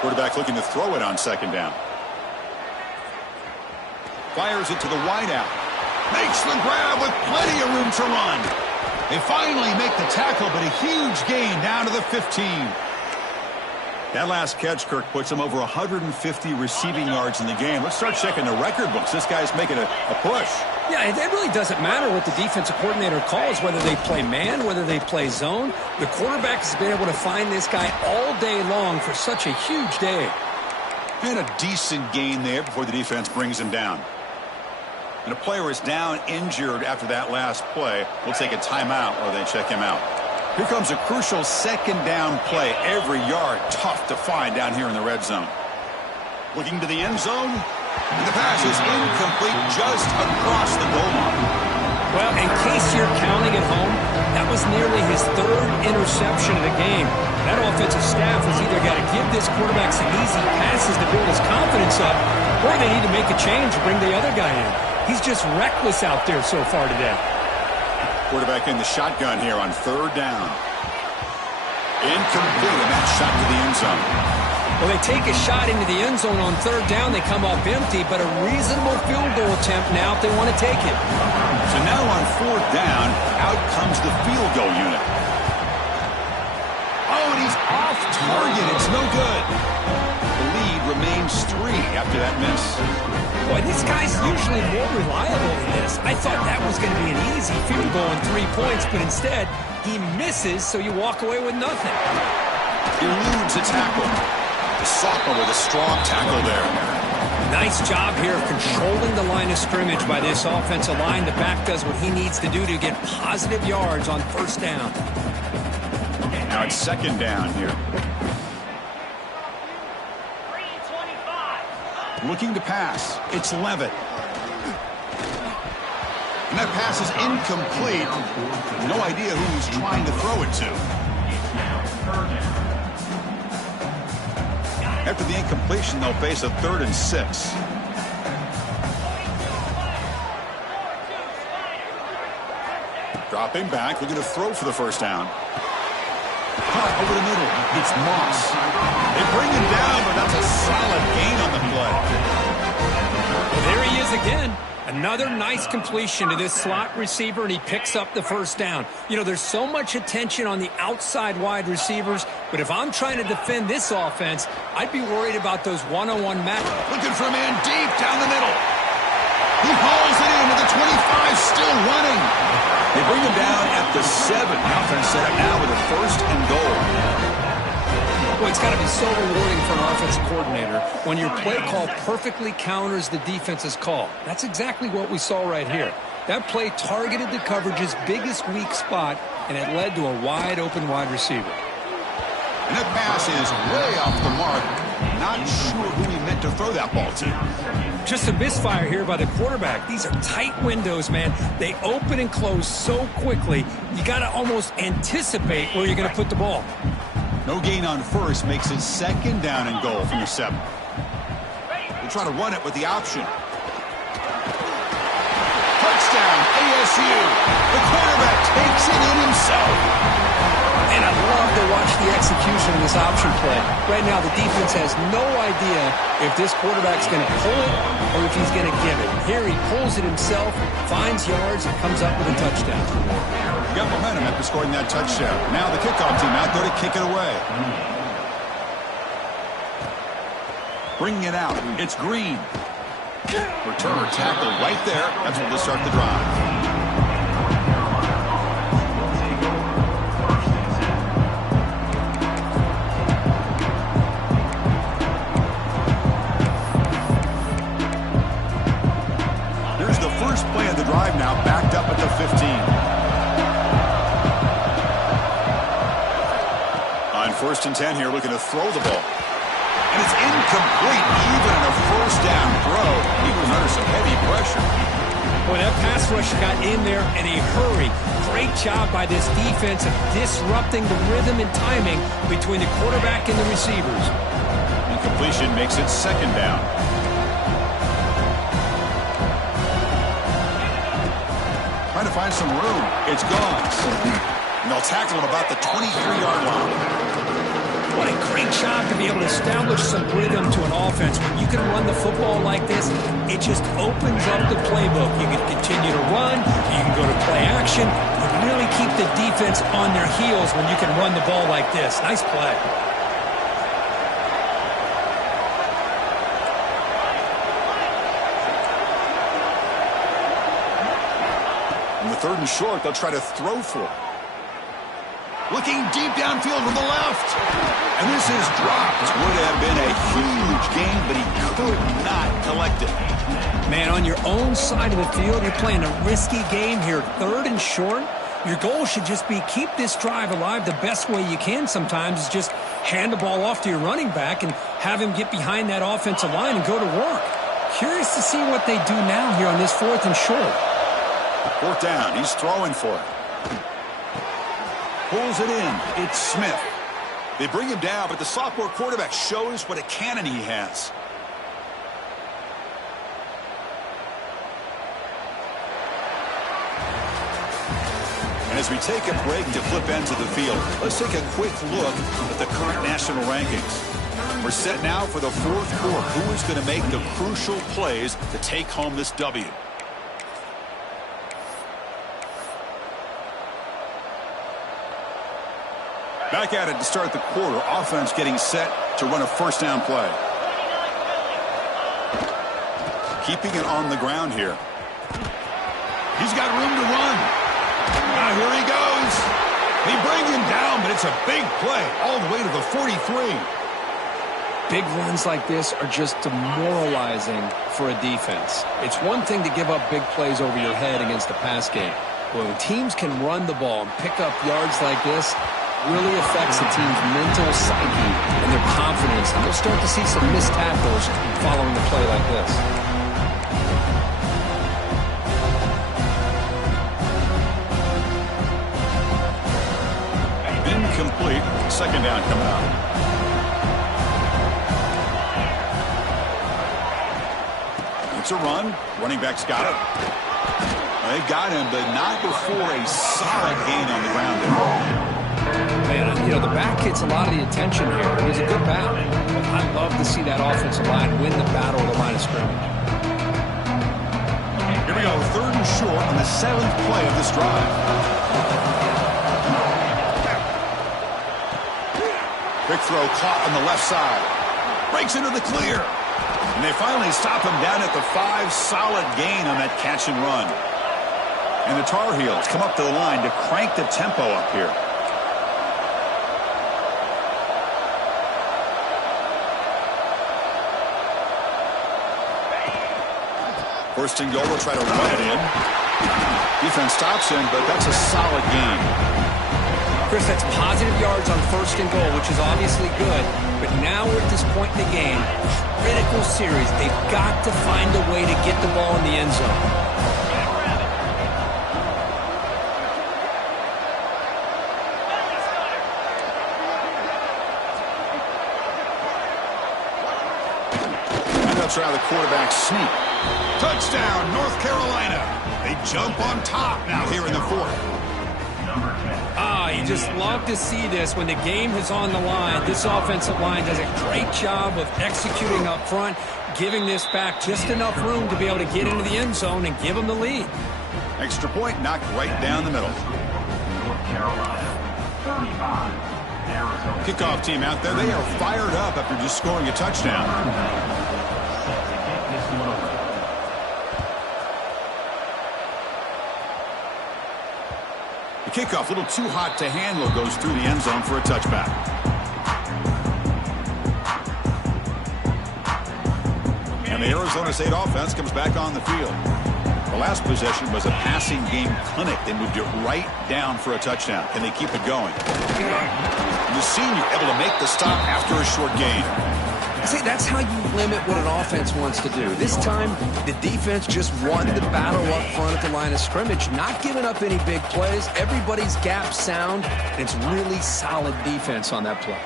Quarterback looking to throw it on 2nd down. Fires it to the wideout. Makes the grab with plenty of room to run. They finally make the tackle, but a huge gain down to the 15. That last catch, Kirk, puts him over 150 receiving yards in the game. Let's start checking the record books. This guy's making a push. Yeah, it really doesn't matter what the defensive coordinator calls, whether they play man, whether they play zone. The quarterback has been able to find this guy all day long for such a huge day. And a decent gain there before the defense brings him down. And a player is down injured after that last play. We'll take a timeout while they check him out. Here comes a crucial 2nd down play. Every yard tough to find down here in the red zone. Looking to the end zone. And the pass is incomplete just across the goal line. Well, in case you're counting at home, that was nearly his 3rd interception of the game. That offensive staff has either got to give this quarterback some easy passes to build his confidence up, or they need to make a change to bring the other guy in. He's just reckless out there so far today. Quarterback in the shotgun here on 3rd down. Incomplete, and that shot to the end zone. Well, they take a shot into the end zone on 3rd down. They come up empty, but a reasonable field goal attempt now if they want to take it. So now on 4th down, out comes the field goal unit. Oh, and he's off target. It's no good. The lead remains 3 after that miss. Boy, this guy's usually more reliable than this. I thought that was going to be an easy field goal and 3 points, but instead, he misses, so you walk away with nothing. Eludes a tackle. The sophomore with a strong tackle there. Nice job here of controlling the line of scrimmage by this offensive line. The back does what he needs to do to get positive yards on 1st down. Now it's 2nd down here. Looking to pass. It's Levitt. And that pass is incomplete. No idea who he's trying to throw it to. After the incompletion, they'll face a 3rd and 6. Dropping back, looking to throw for the first down. Caught over the middle. It's Moss. They bring him down, but that's a solid gain on the play. Well, there he is again. Another nice completion to this slot receiver, and he picks up the first down. You know, there's so much attention on the outside wide receivers, but if I'm trying to defend this offense, I'd be worried about those one-on-one matchups. Looking for a man deep down the middle. He hauls it in with the 25, still running. They bring him down at the 7. The offense set up now with a 1st and goal. Well, it's got to be so rewarding for an offensive coordinator when your play call perfectly counters the defense's call. That's exactly what we saw right here. That play targeted the coverage's biggest weak spot, and it led to a wide-open wide receiver. And that pass is way off the mark. Not sure who he meant to throw that ball to. Just a misfire here by the quarterback. These are tight windows, man. They open and close so quickly, you got to almost anticipate where you're going to put the ball. No gain on first makes it 2nd down and goal from the 7. We'll try to run it with the option. Touchdown, ASU. The quarterback takes it in himself. And I love to watch the execution of this option play. Right now, the defense has no idea if this quarterback's going to pull it or if he's going to give it. Here he pulls it himself, finds yards, and comes up with a touchdown. Got momentum after scoring that touchdown. Now the kickoff team out there to kick it away. Bringing it out. It's Green. Returner tackle right there. That's where they'll start the drive. Here's the first play of the drive now, backed up at the 15. On 1st and 10 here, looking to throw the ball. And it's incomplete, even in a 1st down throw. He was under some heavy pressure. Boy, that pass rush got in there in a hurry. Great job by this defense of disrupting the rhythm and timing between the quarterback and the receivers. Incompletion makes it 2nd down. Trying to find some room. It's gone. And they'll tackle him about the 23-yard line. What a great job to be able to establish some rhythm to an offense. When you can run the football like this, it just opens up the playbook. You can continue to run. You can go to play action. You can really keep the defense on their heels when you can run the ball like this. Nice play. On the 3rd and short, they'll try to throw for it. Looking deep downfield to the left. And this is dropped. Would have been a huge gain, but he could not collect it. Man, on your own side of the field, you're playing a risky game here. 3rd and short. Your goal should just be keep this drive alive the best way you can sometimes is just hand the ball off to your running back and have him get behind that offensive line and go to work. Curious to see what they do now here on this 4th and short. 4th down. He's throwing for it. Pulls it in. It's Smith. They bring him down, but the sophomore quarterback shows what a cannon he has. And as we take a break to flip ends of the field, let's take a quick look at the current national rankings. We're set now for the 4th quarter. Who is going to make the crucial plays to take home this W? Back at it to start the quarter. Offense getting set to run a 1st down play. Keeping it on the ground here. He's got room to run. Now here he goes. They bring him down, but it's a big play all the way to the 43. Big runs like this are just demoralizing for a defense. It's one thing to give up big plays over your head against the pass game. But when teams can run the ball and pick up yards like this, really affects the team's mental psyche and their confidence. And you'll start to see some missed tackles following a play like this. Incomplete. 2nd down coming out. It's a run. Running back's got it. They got him, but not before a solid gain on the ground there. Man, you know, the back gets a lot of the attention here. He's a good back. I'd love to see that offensive line win the battle of the line of scrimmage. Here we go, 3rd and short on the 7th play of this drive. Quick throw caught on the left side. Breaks into the clear. And they finally stop him down at the 5. Solid gain on that catch and run. And the Tar Heels come up to the line to crank the tempo up here. First and goal, will try to run it in. Defense stops him, but that's a solid gain. Chris, that's positive yards on 1st and goal, which is obviously good. But now we're at this point in the game, critical series. They've got to find a way to get the ball in the end zone. And they'll try the quarterback sneak. Touchdown, North Carolina. They jump on top now here in the 4th. You just love to see this when the game is on the line. This offensive line does a great job of executing up front, giving this back just enough room to be able to get into the end zone and give them the lead. Extra point knocked right down the middle. North Carolina, 35. Arizona. Kickoff team out there. They are fired up after just scoring a touchdown. The kickoff, a little too hot to handle, goes through the end zone for a touchback. And the Arizona State offense comes back on the field. The last possession was a passing game clinic. They moved it right down for a touchdown. Can they keep it going? The senior able to make the stop after a short gain. See, that's how you limit what an offense wants to do. This time, the defense just won the battle up front at the line of scrimmage, not giving up any big plays. Everybody's gap sound, and it's really solid defense on that play.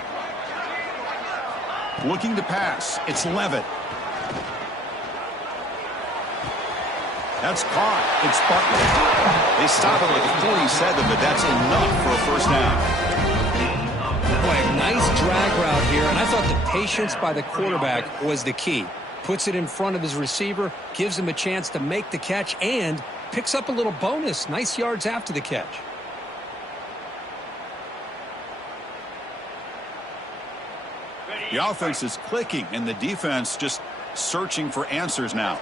Looking to pass. It's Levitt. That's caught. It's Butler. They stop it at 47, but that's enough for a first down. Boy, a nice drag route here, and I thought the patience by the quarterback was the key. Puts it in front of his receiver, gives him a chance to make the catch, and picks up a little bonus. Nice yards after the catch. The offense is clicking, and the defense just searching for answers now.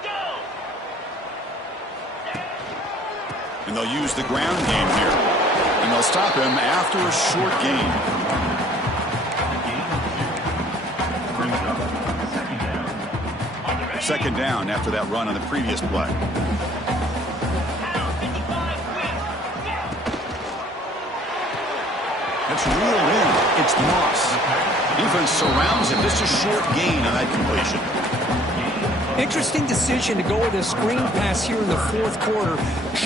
And they'll use the ground game here. And they'll stop him after a short gain. Second down after that run on the previous play. It's reeled in. It's Moss. Defense surrounds him. Just a short gain on that completion. Interesting decision to go with a screen pass here in the 4th quarter,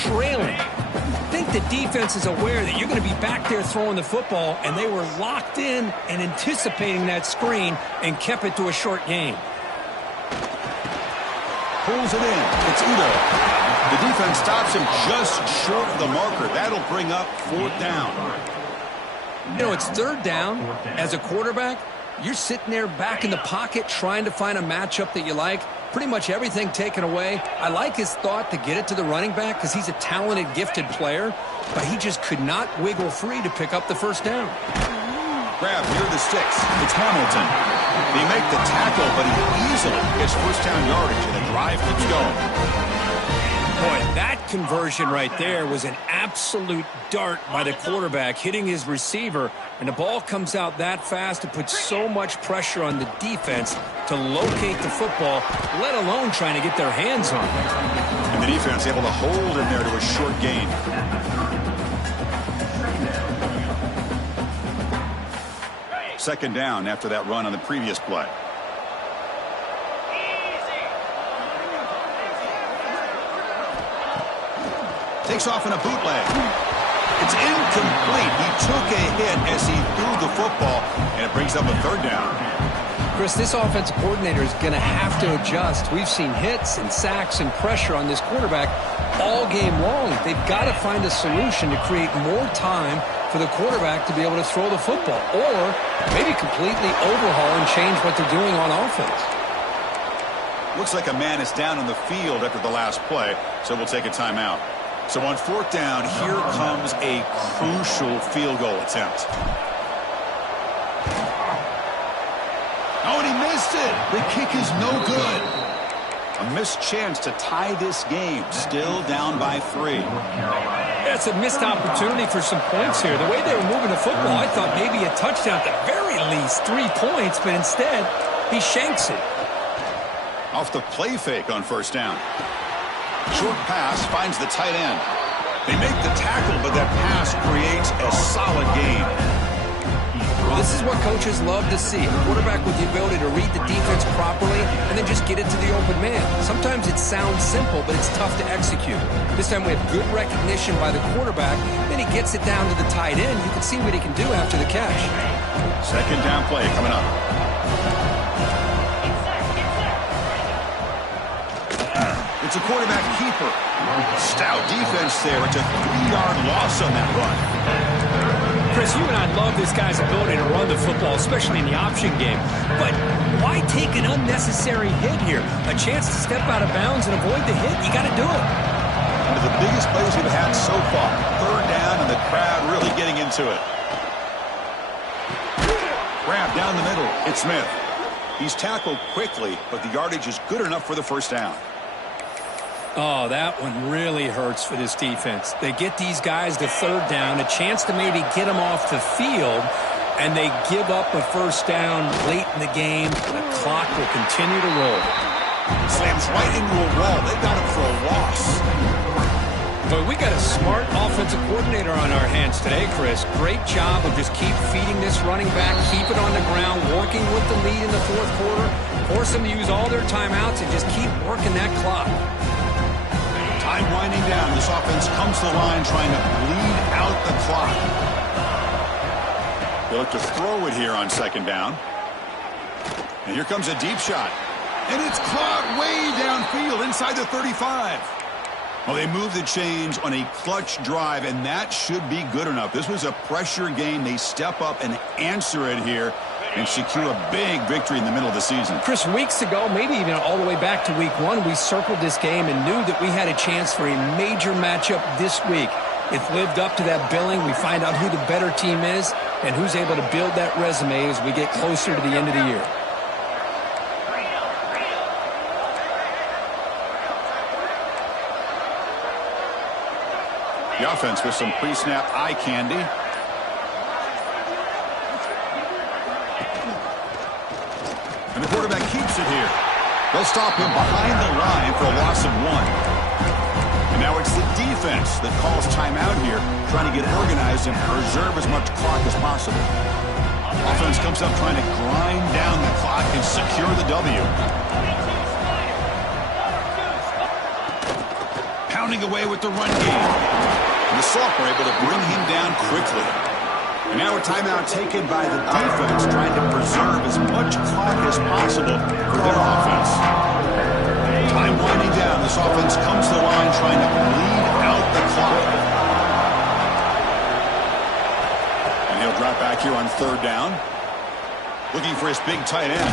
trailing. I think the defense is aware that you're going to be back there throwing the football, and they were locked in and anticipating that screen and kept it to a short gain. Pulls it in. It's Udo. The defense stops him just short of the marker. That'll bring up 4th down. You know, it's 3rd down. As a quarterback, you're sitting there back in the pocket trying to find a matchup that you like. Pretty much everything taken away. I like his thought to get it to the running back because he's a talented, gifted player, but he just could not wiggle free to pick up the first down. Grab near the sticks. It's Hamilton. They make the tackle, but he easily gets first down yardage, and the drive keeps going. Boy, that conversion right there was an absolute dart by the quarterback, hitting his receiver, and the ball comes out that fast. It puts so much pressure on the defense to locate the football, let alone trying to get their hands on it. And the defense able to hold him there to a short gain. Second down after that run on the previous play. Takes off in a bootleg. It's incomplete. He took a hit as he threw the football, and it brings up a 3rd down. Chris, this offensive coordinator is going to have to adjust. We've seen hits and sacks and pressure on this quarterback all game long. They've got to find a solution to create more time for the quarterback to be able to throw the football, or maybe completely overhaul and change what they're doing on offense. Looks like a man is down on the field after the last play, so we'll take a timeout. So on fourth down, here comes a crucial field goal attempt. Oh, and he missed it. The kick is no good. A missed chance to tie this game. Still down by 3. That's a missed opportunity for some points here. The way they were moving the football, I thought maybe a touchdown, at the very least 3 points, but instead he shanks it. Off the play fake on first down. Short pass finds the tight end. They make the tackle, but that pass creates a solid gain. Well, this is what coaches love to see. A quarterback with the ability to read the defense properly and then just get it to the open man. Sometimes it sounds simple, but it's tough to execute. This time we have good recognition by the quarterback. Then he gets it down to the tight end. You can see what he can do after the catch. Second down play coming up. It's a quarterback keeper. Stout defense there. It's a 3-yard loss on that run. Chris, you and I love this guy's ability to run the football, especially in the option game. But why take an unnecessary hit here? A chance to step out of bounds and avoid the hit? You got to do it. One of the biggest plays we've had so far. Third down and the crowd really getting into it. Grab down the middle. It's Smith. He's tackled quickly, but the yardage is good enough for the first down. Oh, that one really hurts for this defense. They get these guys to third down, a chance to maybe get them off the field, and they give up a first down late in the game. The clock will continue to roll. Slams right into a wall. They got him for a loss. But we got a smart offensive coordinator on our hands today, Chris. Great job of just keep feeding this running back, keep it on the ground, working with the lead in the fourth quarter, force them to use all their timeouts, and just keep working that clock. Time winding down. This offense comes to the line trying to bleed out the clock. They look to throw it here on second down. And here comes a deep shot. And it's caught way downfield inside the 35. Well, they move the chains on a clutch drive, and that should be good enough. This was a pressure game. They step up and answer it here and secure a big victory in the middle of the season. Chris, weeks ago, maybe even all the way back to week 1, we circled this game and knew that we had a chance for a major matchup this week. It lived up to that billing. We find out who the better team is and who's able to build that resume as we get closer to the end of the year. The offense with some pre-snap eye candy. And the quarterback keeps it here. They'll stop him behind the line for a loss of 1. And now it's the defense that calls timeout here, trying to get organized and preserve as much clock as possible. Offense comes up trying to grind down the clock and secure the W. Pounding away with the run game. And the Soft were able to bring him down quickly. And now a timeout taken by the defense, trying to preserve as much clock as possible for their offense. Time winding down. This offense comes to the line trying to bleed out the clock. And he'll drop back here on third down. Looking for his big tight end.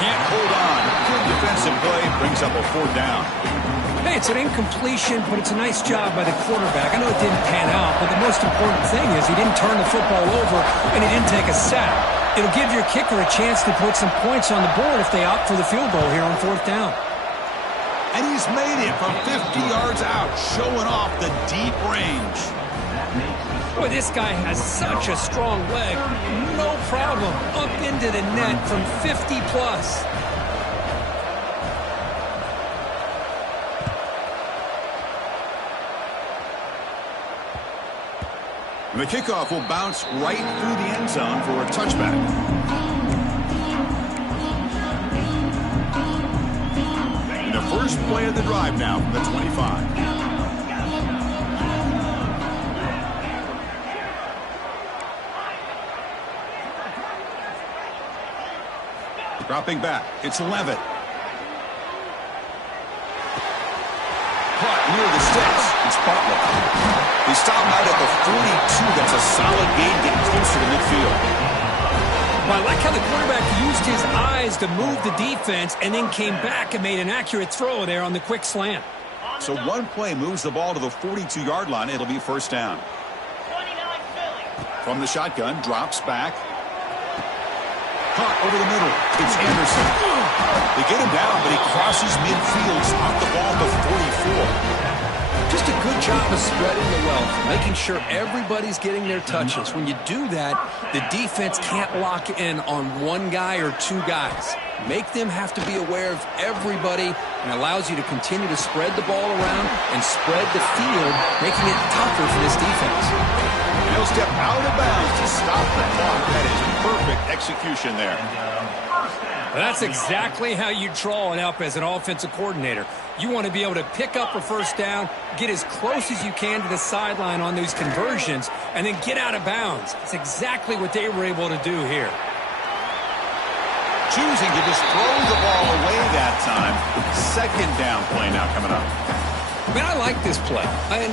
Can't hold on. Good defensive play. Brings up a fourth down. Hey, it's an incompletion, but it's a nice job by the quarterback. I know it didn't pan out, but the most important thing is he didn't turn the football over and he didn't take a sack. It'll give your kicker a chance to put some points on the board if they opt for the field goal here on fourth down. And he's made it from 50 yards out, showing off the deep range. Boy, this guy has such a strong leg. No problem. Up into the net from 50 plus. The kickoff will bounce right through the end zone for a touchback. And the first play of the drive now from the 25. Dropping back. It's Levitt. Caught near the sticks. It's Butler. They stop him out at the 42. That's a solid gain getting closer to midfield. Well, I like how the quarterback used his eyes to move the defense and then came back and made an accurate throw there on the quick slant. So one play moves the ball to the 42-yard line. It'll be first down. From the shotgun, drops back. Caught over the middle. It's Anderson. They get him down, but he crosses midfield, spot the ball at the 44. Just a good job of spreading the wealth, making sure everybody's getting their touches. When you do that, the defense can't lock in on one guy or two guys. Make them have to be aware of everybody and allows you to continue to spread the ball around and spread the field, making it tougher for this defense. And he'll step out of bounds to stop the clock. That is perfect execution there. Well, that's exactly how you draw it up as an offensive coordinator. You want to be able to pick up a first down, get as close as you can to the sideline on those conversions, and then get out of bounds. That's exactly what they were able to do here. Choosing to just throw the ball away that time. Second down play now coming up. Man, I like this play.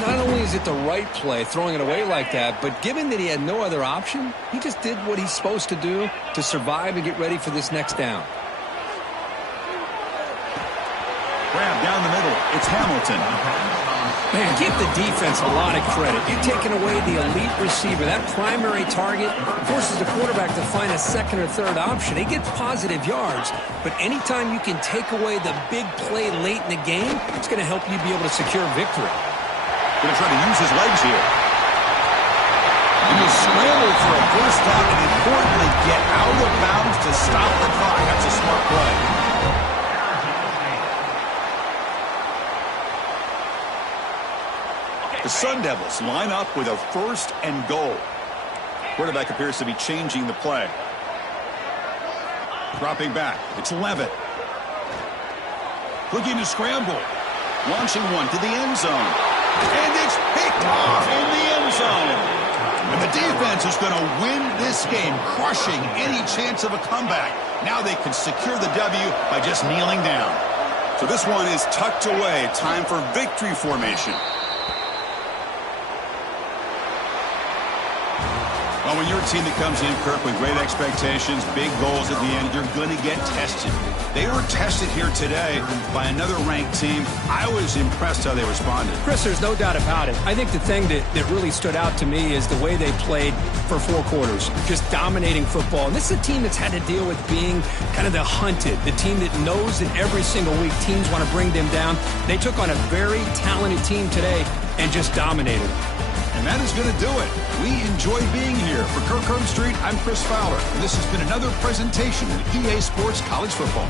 Not only is it the right play, throwing it away like that, but given that he had no other option, he just did what he's supposed to do to survive and get ready for this next down. Grab down the middle. It's Hamilton. Man, give the defense a lot of credit. You're taking away the elite receiver. That primary target forces the quarterback to find a second or third option. He gets positive yards, but anytime you can take away the big play late in the game, it's going to help you be able to secure victory. Going to try to use his legs here. And he'll scramble for a first down and importantly get out of bounds to stop the clock. That's a smart play. The Sun Devils line up with a first and goal. Quarterback appears to be changing the play. Dropping back. It's Levitt. Looking to scramble. Launching one to the end zone. And it's picked off in the end zone. And the defense is going to win this game, crushing any chance of a comeback. Now they can secure the W by just kneeling down. So this one is tucked away. Time for victory formation. Well, when you're a team that comes in, Kirk, with great expectations, big goals at the end, you're going to get tested. They were tested here today by another ranked team. I was impressed how they responded. Chris, there's no doubt about it. I think the thing that really stood out to me is the way they played for 4 quarters, just dominating football. And this is a team that's had to deal with being kind of the hunted, the team that knows that every single week teams want to bring them down. They took on a very talented team today and just dominated. And that is going to do it. We enjoy being here. For Kirk Street, I'm Chris Fowler. And this has been another presentation of EA Sports College Football.